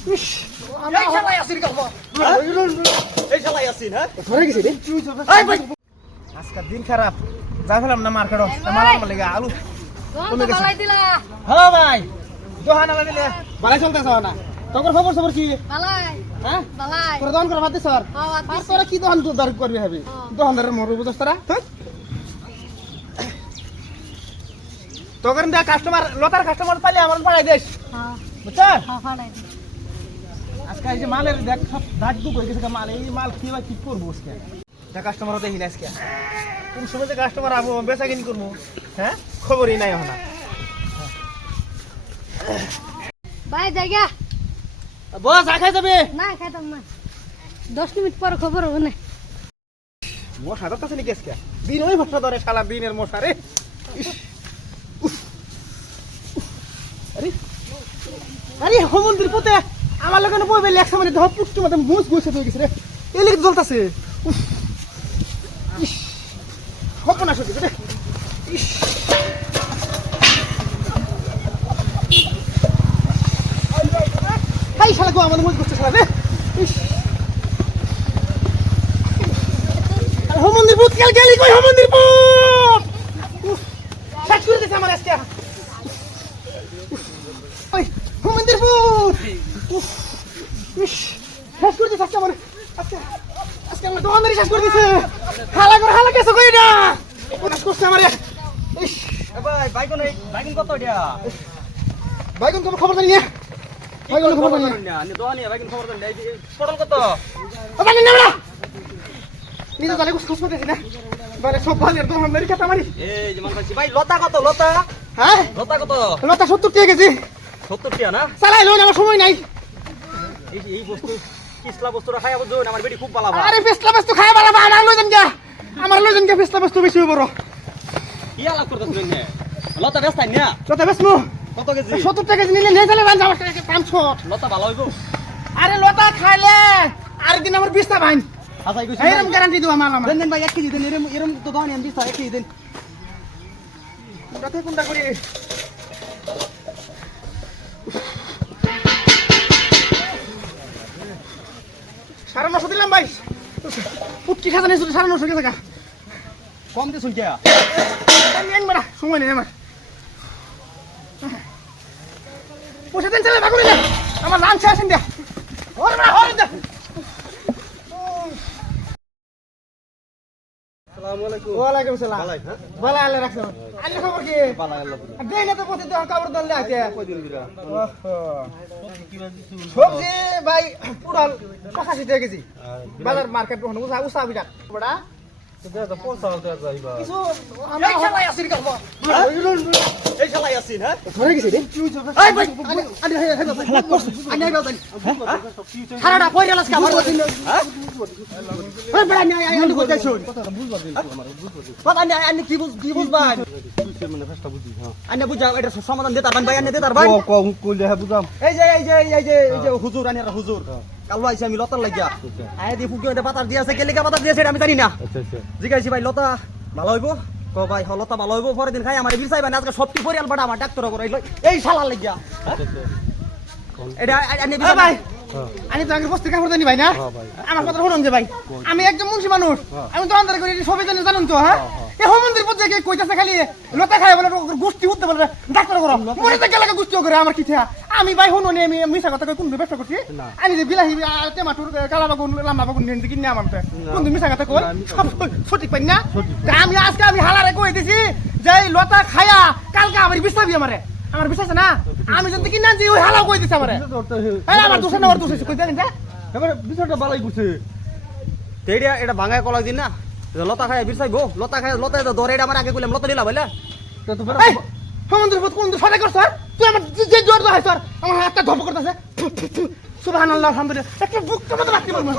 এই শালা ইয়াসিন কাপা এই শালা ইয়াসিন হ্যাঁ ধরে গেছে রে এই ভাই আজকে দিন খারাপ যাই ফেলাম না মার্কেট মালাম লাগে আলু তুমি বালাই দিলা হ্যালো ভাই দোহানা লাগিলে বালাই চলতেছ না তোর খবর খবর কি বালাই হ্যাঁ বালাই তোর দোকান করে ভাত স্যার আর তোরা কি দোকান দর করবি হবে দোকানদারের মরবি বুঝছ তোরা তোর দা কাস্টমার লতার কাস্টমার পাইলে আমার পাঠাই দিস হ্যাঁ বুঝছ হ্যাঁ ফাড়াই দি আজকে এই যে মালের দেখ সব দাগদু করে গেছে মাল এই মাল কি ভাই কি করবো আজকে যা কাস্টমার দেখি না আজকে কোন সময় যে কাস্টমার আবো বেচা কিনি করবো হ্যাঁ খবরই নাই এখন ভাই জায়গা বস আখাই যাবে না খাইতাম না 10 মিনিট পর খবর হবে না মশা তো আছে নাকি আজকে দিন ওই মশা ধরে শালা দিনের মশা রে আরে আরে হোমন্দির পুতে আমার লগে বই বেলে একসময় ধর পুট্টু মত মুস গুছে হয়ে গেছে রে এলিক জ্বলতাছে হপনা শুধু রে হাই শালা গো আমাদের মুস গুছে শালা রে হোমন্দির পুত গেল গেলি কই হোমন্দির পুত শেষ করে দিছে আমার আজকে ওই হোমন্দির পুত শেষ করে দিছে আজকে আমার আজকে আমার দোকানদারি শেষ করে দিছে হালা কেসে কই না শেষ করছে আমার ভাই বাইগুন কত এটা বাইগুন তোমার খবর জানি না বাইগুন খবর জানি না নি দোয়ানি বাইগুন খবর দেন এই পটল কত জানি না নিজে জালে কুছ খুশ করতেছি না মানে সব ভালো দোকানদারি কথা মারি এই যে মান পাইছি ভাই লতা কত লতা হ্যাঁ লতা কত লতা 70 টাকা কেজি 70 টাকা না চালাই লই আমার সময় নাই এই বস্তু কিসলা বস্তুটা খাইয়া বুঝো আমার বেটি খুব ভালো ভাই আরে পেছলা বস্তু খাই বালা বা আমার লই যান গা পেছলা বস্তু বেশি বড় কি আলাপ করতেছ রে লতা বেস্তাই না লতা বেসমু কত কেজি 70 টাকা কেজি নিলে নিয়ে চলে বান আমার টাকা 500 লতা ভালো হইব আরে লতা খাইলে আর দিন আমার 20টা ভাই আচ্ছা কইছি এরকম গ্যারান্টি দিও আমার আমার দেন ভাই 1 কেজি দেন এরম তো দোয়ানি আমি 1 কেজি দেন কোনটা করি সাড়ে 900 দিলাম ভাই পুটকি খাজানি শুধু 950 টাকা কম দিছুন কে আমি আনবো না সময় নেই আমার পয়সা দেন চলে ভাগুনি না আমার লাঞ্চ আসেন দে ওরে না হরে দে আসসালামু আলাইকুম ওয়ালাইকুম সালাম ভালাই হ্যাঁ ভালো আল্লাহ রাখছেন আজ খবর কি ভালাই আল্লাহ দেই না তো পথে তো খবর দল আছে কয়দিন বিরা সবজি ভাই পুরাল 85 টাকা কেজি বাজার মার্কেট হন উসা বিটা বড়া তো পয়সা আলতে যাইবা কিছু এই শালা ইয়াসিন কাপা এই শালা ইয়াসিন হ্যাঁ ধরে গেছে রে এই ভাই আরে হালা করছ আনি আইবা জানি সারাটা পয়রা লাস কাভার দিন হ্যাঁ ওই বড়া নাই আই কইতা শুন কথা আনি কি বুঝবাই মানে ফেসটা বুঝি হ্যাঁ আনি বুঝা এটা সমাধান দে তার ভাই আনি দে তার ভাই কইলে হ্যাঁ বুঝাম এই যে হুজুর আনি হুজুর কালো আইছে আমি লতার লাগিয়া আয় দি ফুকি ওটা পাতা দিয়েছে কেলিকা পাতা দিয়েছে আমি জানি না আচ্ছা আচ্ছা জিগাইছি ভাই লতা ভালো হইব ক ভাই লতা ভালো হইব পরের দিন খাই আমার বিল চাইবেন আজকে সবটি পরিয়াল বাড়া আমার ডাক্তার করে এই শালা লাগিয়া এটা আনি ভাই হ্যাঁ আমি তো আগে বস্তি কাপড় জানি ভাই না হ্যাঁ ভাই আমার কথা শুনুন যে ভাই আমি একজন মুন্সি মানুষ আমি দোকানদারি করি সবাই জানেন তো হ্যাঁ এই হোমন্দির পথে কে কইতাছে খালি লতা খায় বলে গোষ্ঠী উঠতে বলে ডাক্তার করো মরে তো গেলে গোষ্ঠী করে আমার কি থা আমি ভাই শুনুন আমি মিছা কথা কই কোন ব্যবসা করছি আমি যে বিলাহি টমাটোর কালা বাগুন লাম্বা বাগুন নিয়ে কিনে আমার কোন মিছা কথা কই সব সঠিক পাই না তা আমি আজকে আমি হালারে কই দিছি যে লতা খায়া কালকে আমার বিশ্বাসই আমারে আমার বিশ্বাস না আমি যদি কিনা যে ওই হালা কই দিছে আমারে এই আমার দোষ না ওর দোষ কই জানেন না এবারে বিষয়টা ভালোই করছে তেড়িয়া এটা ভাঙায় কলা দিন না লতা খায় বিল চাইবো লতা খায় লতা ধরে এটা আমার আগে কইলাম লতা দিলা বলে তো তো এই সমুদ্রের পথ কোন সরে করছ তুই আমার যে জোর দাও আমার হাতটা ধপ করতেছে সুবহানাল্লাহ আলহামদুলিল্লাহ একটা বুক তো মত রাখতে পারবো